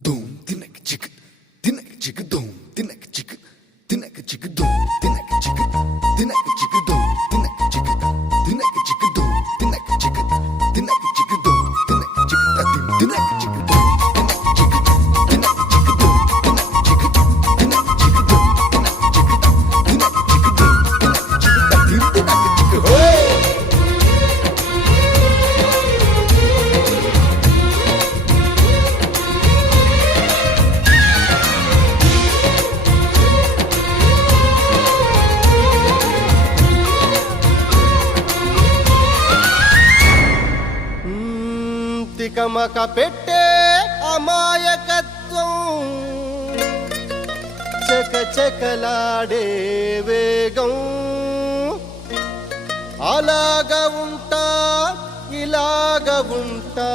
Doom, tinek chick, doom, tinek chick, doom, tinek chick, doom, tinek chick, doom, tinek chick, doom, tinek chick, doom, tinek chick, tinek chick, doom, tinek chick, tinek chick, doom, tinek chick, doom, tinek chick, tinek chick, doom, tinek chick, doom, tinek chick, tinek chick, hey. తికమక పెట్టే అమాయకత్వం చకచకలాడే వేగం అలాగా ఉంటా ఇలాగా ఉంటా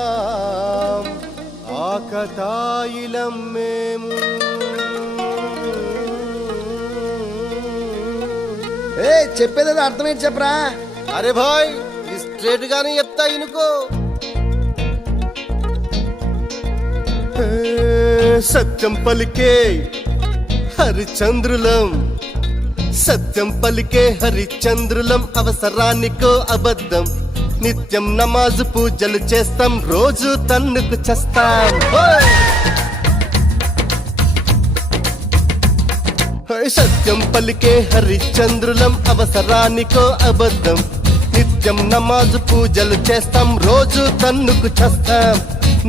ఆకతాయిలం మేము. ఏ చెప్పేది అర్థమేంటి చెప్పరా? అరే భాయ్ స్ట్రేట్ గానే చెప్తా ఇనుకో. సత్యం పలికే హరిచంద్రులం, సత్యం పలికే హరిచంద్రులం, అవసరానికో అబద్ధం, నిత్యం నమాజు పూజలు చేస్తాం, రోజు తన్నుకు చేస్తాం. సత్యం పలికే హరిచంద్రులం, అవసరానికో అబద్ధం, నిత్యం నమాజు పూజలు చేస్తాం, రోజు తన్నుకు చేస్తాం,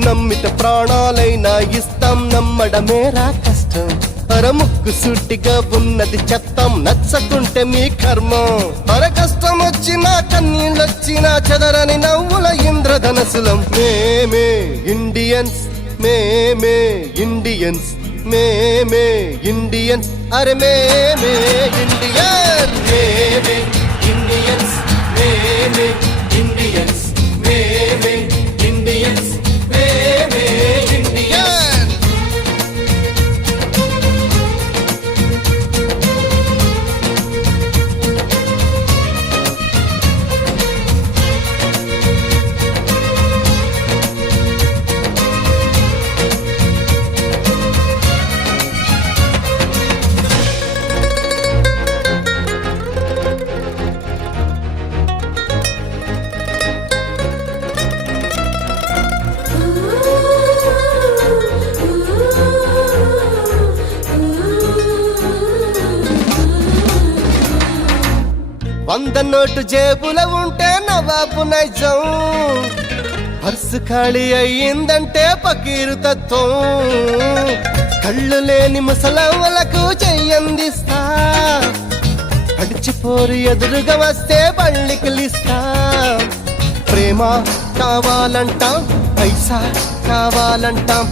నమ్మిత ప్రాణాలైనా ఇస్తాం, నమ్మడమేరా కష్టం, అరముక్కు సూటిగా ఉన్నది చెత్తం, నచ్చకుంటే మీ కర్మం. అర కష్టం వచ్చినా కన్నీళ్ళొచ్చినా చెదరని నవ్వుల ఇంద్రధనసులం. మేమే ఇండియన్స్, మేమే ఇండియన్స్, మేమే ఇండియన్స్, అరే మేమే ఇండియన్, మేమే ఇండియన్స్, మేమే ఇండియన్స్, మేమే ఇండియన్స్, మేమే ఇండియన్. వంద నోటు జేబుల ఉంటే నవాబు నైజం, పర్సు ఖాళీ అయ్యిందంటే పకీరు తత్వం, కళ్ళు లేని ముసలవ్వలకు చెయ్యందిస్తా, అడిచిపోరు ఎదురుగా వస్తే పళ్ళికిలిస్తా, ప్రేమ కావాలంటాం, పైసా కావాలంటాం,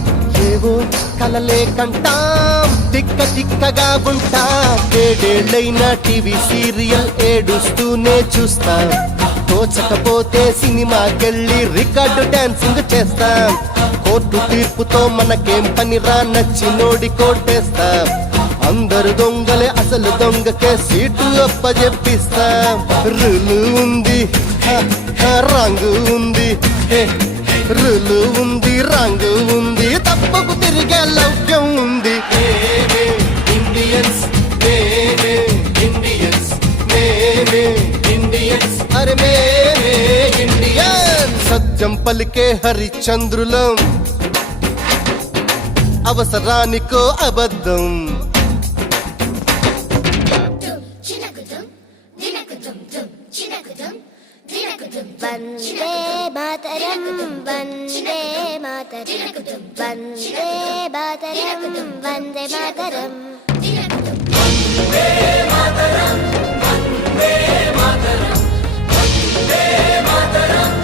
ఏవో కలలే కంటాం, తిక్క తిక్కగా ఉంటాం, ఏడేళ్లైనా టీవీ సీరియల్ ఏడుస్తూనే చూస్తాం, తోచకపోతే సినిమాకెళ్ళి రికార్డు డాన్సింగ్ చేస్తాం, కోర్టు తీర్పుతో మనకేం పనిరా, నచ్చినోడి కోటేస్తాం, అందరు దొంగలే అసలు దొంగకే సీటు అప్పజెప్పిస్తాం, రులు ఉంది రంగు ఉంది, రులు ఉంది రంగు ఉంది, తప్పకు తిరిగే లౌక్యం ఉంది. మేమే ఇండియన్స్, మేమే ఇండియన్స్, మేమే ఇండియన్స్, అరే మేమే ఇండియన్. సత్యం పలికే హరిచంద్రులం, అవసరానికో అబద్ధం. వందే మాతరం, వందే మాతరం, వందే మాతరం, వందే మాతరం, వందే మాతరం, వందే మాతరం, వందే మాతరం.